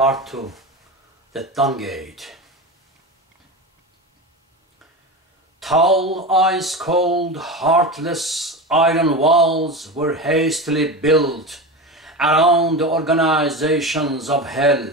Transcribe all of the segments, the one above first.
Part II, the Dawngate. Tall, ice-cold, heartless iron walls were hastily built around the organizations of hell.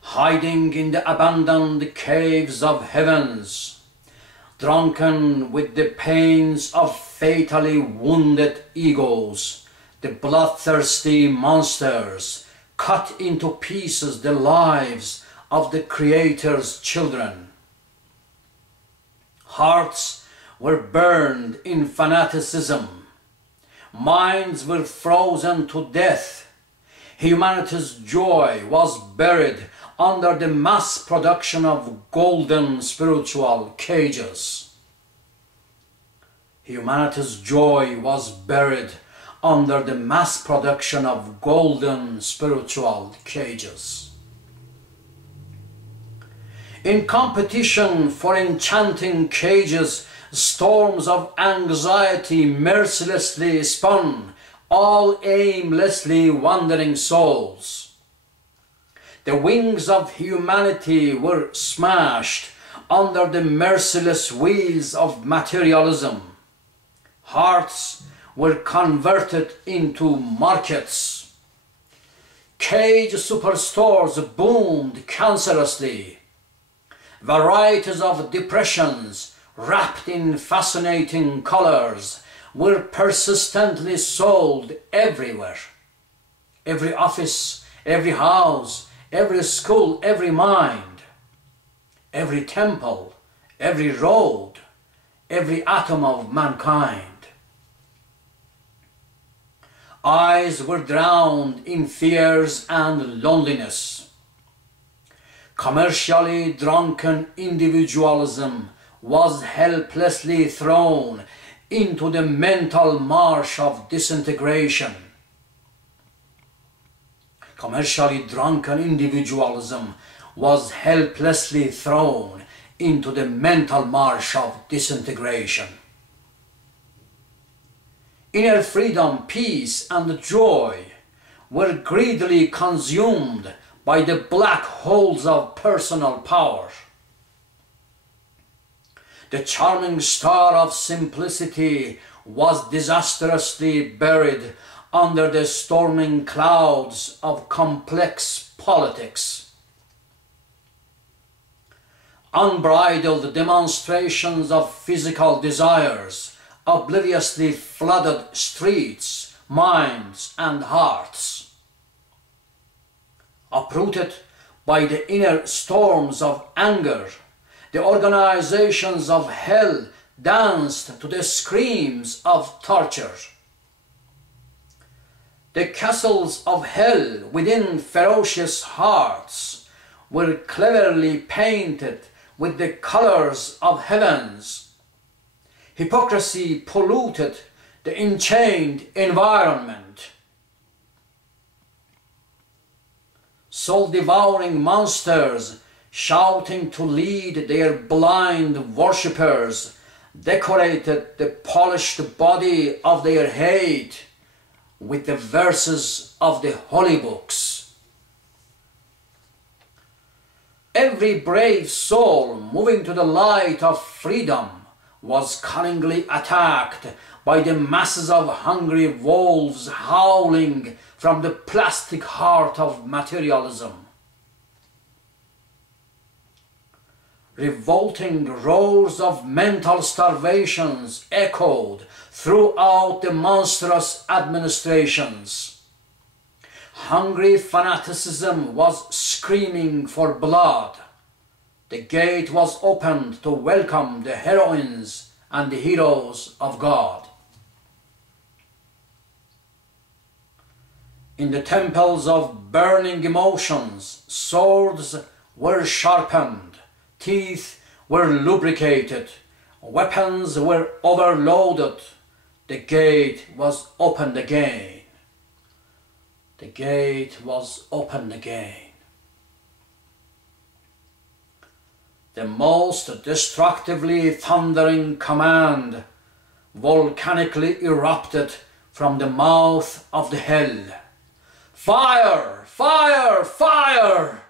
Hiding in the abandoned caves of heavens, drunken with the pains of fatally wounded egos, the bloodthirsty monsters cut into pieces the lives of the Creator's children. Hearts were burned in fanaticism. Minds were frozen to death. Humanity's joy was buried under the mass production of golden spiritual cages. Humanity's joy was buried under the mass production of golden spiritual cages. In competition for enchanting cages, storms of anxiety mercilessly spun all aimlessly wandering souls. The wings of humanity were smashed under the merciless wheels of materialism. Hearts were converted into markets. Cage superstores boomed cancerously. Varieties of depressions, wrapped in fascinating colors, were persistently sold everywhere. Every office, every house, every school, every mind, every temple, every road, every atom of mankind. Eyes were drowned in fears and loneliness. Commercially drunken individualism was helplessly thrown into the mental marsh of disintegration. Commercially drunken individualism was helplessly thrown into the mental marsh of disintegration. Inner freedom, peace, and joy were greedily consumed by the black holes of personal power. The charming star of simplicity was disastrously buried under the storming clouds of complex politics. Unbridled demonstrations of physical desires obliviously flooded streets, minds, and hearts. Uprooted by the inner storms of anger, the organizations of hell danced to the screams of torture. The castles of hell within ferocious hearts were cleverly painted with the colors of heavens. Hypocrisy polluted the enchained environment. Soul-devouring monsters, shouting to lead their blind worshippers, decorated the polished body of their hate with the verses of the holy books. Every brave soul moving to the light of freedom was cunningly attacked by the masses of hungry wolves howling from the plastic heart of materialism. Revolting roars of mental starvations echoed throughout the monstrous administrations. Hungry fanaticism was screaming for blood. The gate was opened to welcome the heroines and the heroes of God. In the temples of burning emotions, swords were sharpened, teeth were lubricated, weapons were overloaded. The gate was opened again. The gate was opened again. The most destructively thundering command volcanically erupted from the mouth of the hell, Fire! Fire! Fire!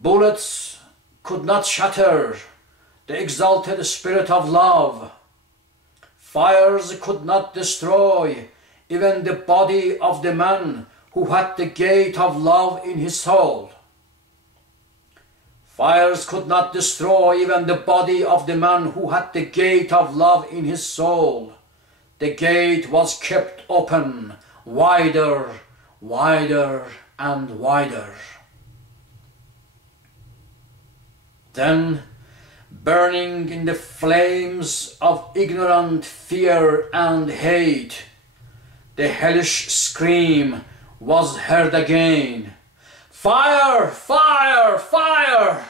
Bullets could not shatter the exalted spirit of love. Fires could not destroy even the body of the man who had the gate of love in his soul. Fires could not destroy even the body of the man who had the gate of love in his soul. The gate was kept open, wider, wider, and wider. Then, burning in the flames of ignorant fear and hate, the hellish scream was heard again. Fire! Fire! Fire!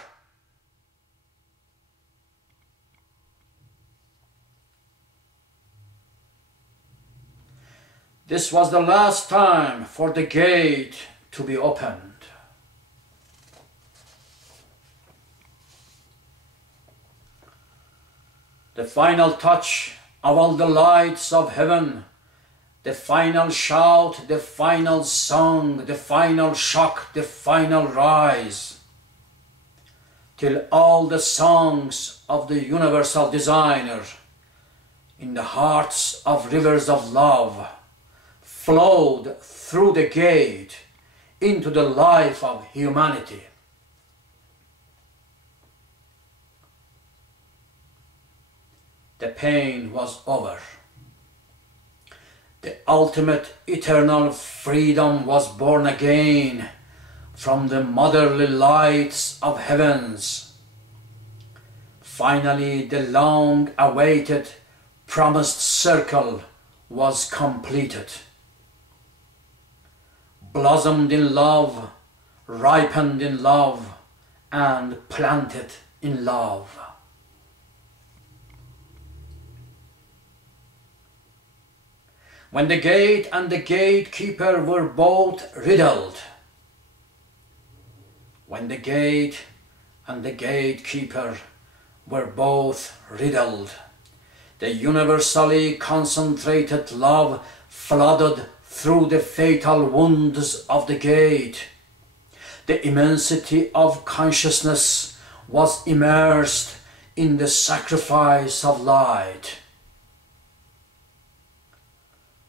This was the last time for the gate to be opened. The final touch of all the lights of heaven, the final shout, the final song, the final shock, the final rise, till all the songs of the universal designer in the hearts of rivers of love flowed through the gate into the life of humanity. The pain was over. The ultimate eternal freedom was born again from the motherly lights of heavens. Finally, the long-awaited promised circle was completed. Blossomed in love, ripened in love, and planted in love. When the gate and the gatekeeper were both riddled, when the gate and the gatekeeper were both riddled, the universally concentrated love flooded through the fatal wounds of the gate. The immensity of consciousness was immersed in the sacrifice of light.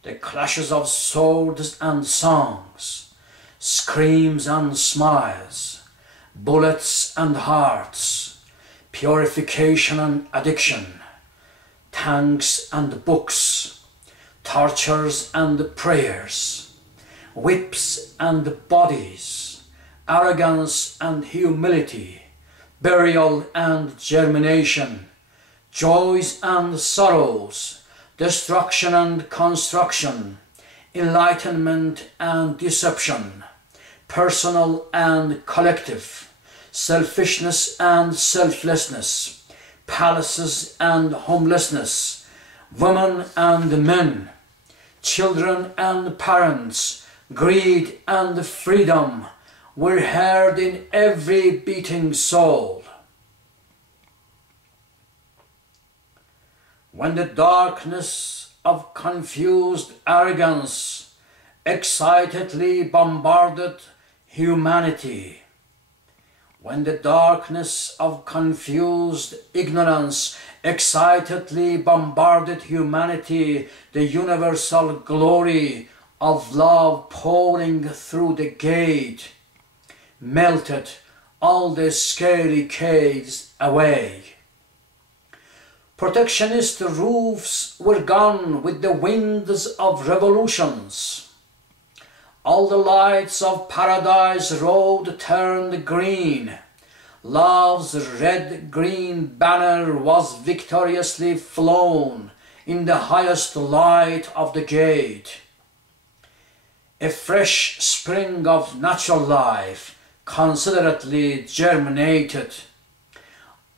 The clashes of swords and songs, screams and smiles, bullets and hearts, purification and addiction, tanks and books, tortures and prayers, whips and bodies, arrogance and humility, burial and germination, joys and sorrows, destruction and construction, enlightenment and deception, personal and collective, selfishness and selflessness, palaces and homelessness, women and men, children and parents, greed and freedom were heard in every beating soul. When the darkness of confused arrogance excitedly bombarded humanity, when the darkness of confused ignorance excitedly bombarded humanity, the universal glory of love pouring through the gate melted all the scary caves away. Protectionist roofs were gone with the winds of revolutions. All the lights of paradise road turned green. Love's red-green banner was victoriously flown in the highest light of the gate. A fresh spring of natural life considerately germinated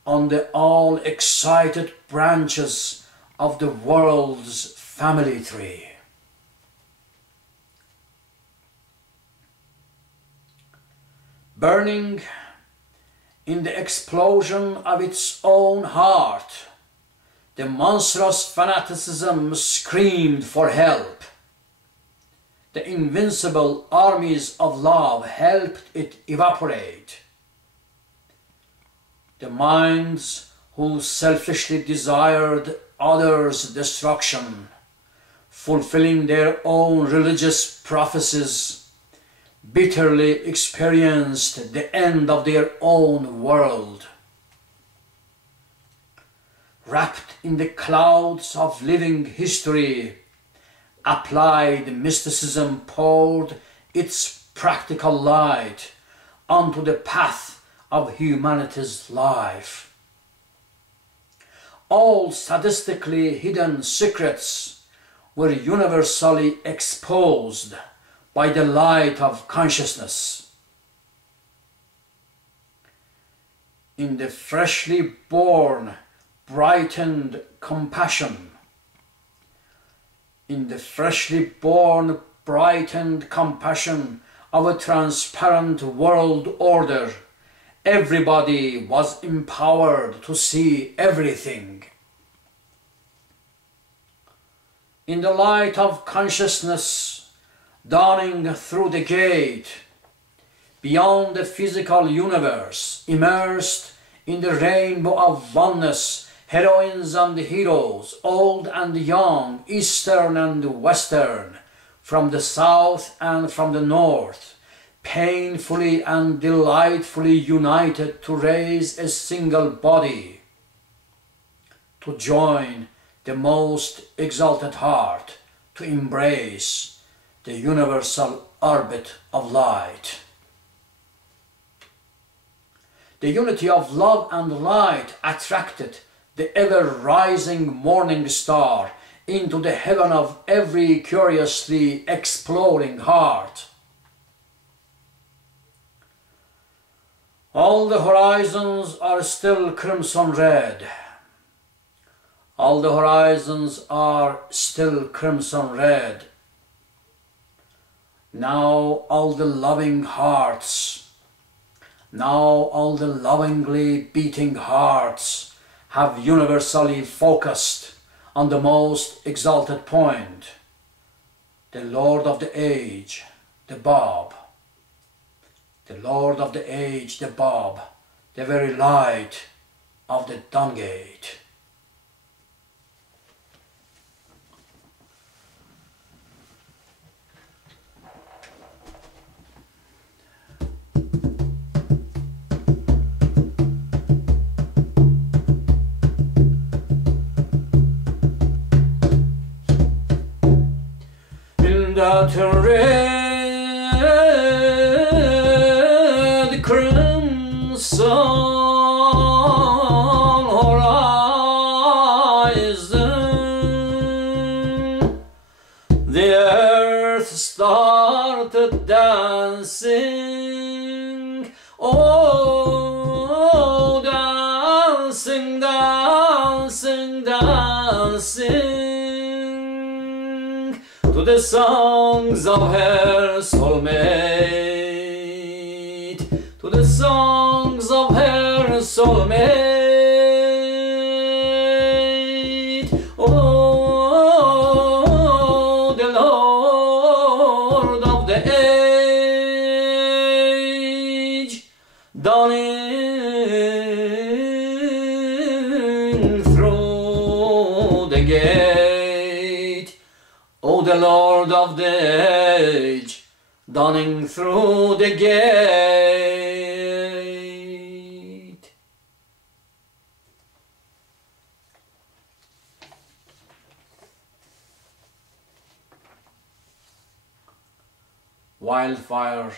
on the all-excited branches of the world's family tree. Burning in the explosion of its own heart, the monstrous fanaticism screamed for help. The invincible armies of love helped it evaporate. The minds who selfishly desired others' destruction, fulfilling their own religious prophecies, bitterly experienced the end of their own world. Wrapped in the clouds of living history, applied mysticism poured its practical light onto the path of humanity's life. All sadistically hidden secrets were universally exposed by the light of consciousness. In the freshly born, brightened compassion, in the freshly born, brightened compassion of a transparent world order, everybody was empowered to see everything. In the light of consciousness dawning through the gate, beyond the physical universe, immersed in the rainbow of oneness, heroines and heroes, old and young, Eastern and Western, from the South and from the North, painfully and delightfully united to raise a single body, to join the most exalted heart, to embrace the universal orbit of light. The unity of love and light attracted the ever-rising morning star into the heaven of every curiously exploring heart. All the horizons are still crimson red. All the horizons are still crimson red. Now all the loving hearts, now all the lovingly beating hearts have universally focused on the most exalted point, the Lord of the age, the Bab. The Lord of the age, the Bab, the very light of the Dawngate. In that red crimson horizon, the earth started dancing, oh, dancing, dancing, dancing, to the songs of her soulmate, to the songs of her soulmate. Oh, the Lord of the age, dawning through the gate. Oh, the Lord of the age, dawning through the gate. Wildfire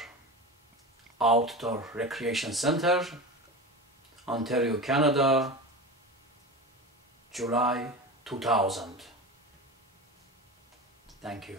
Outdoor Recreation Center, Ontario, Canada, July 2000. Thank you.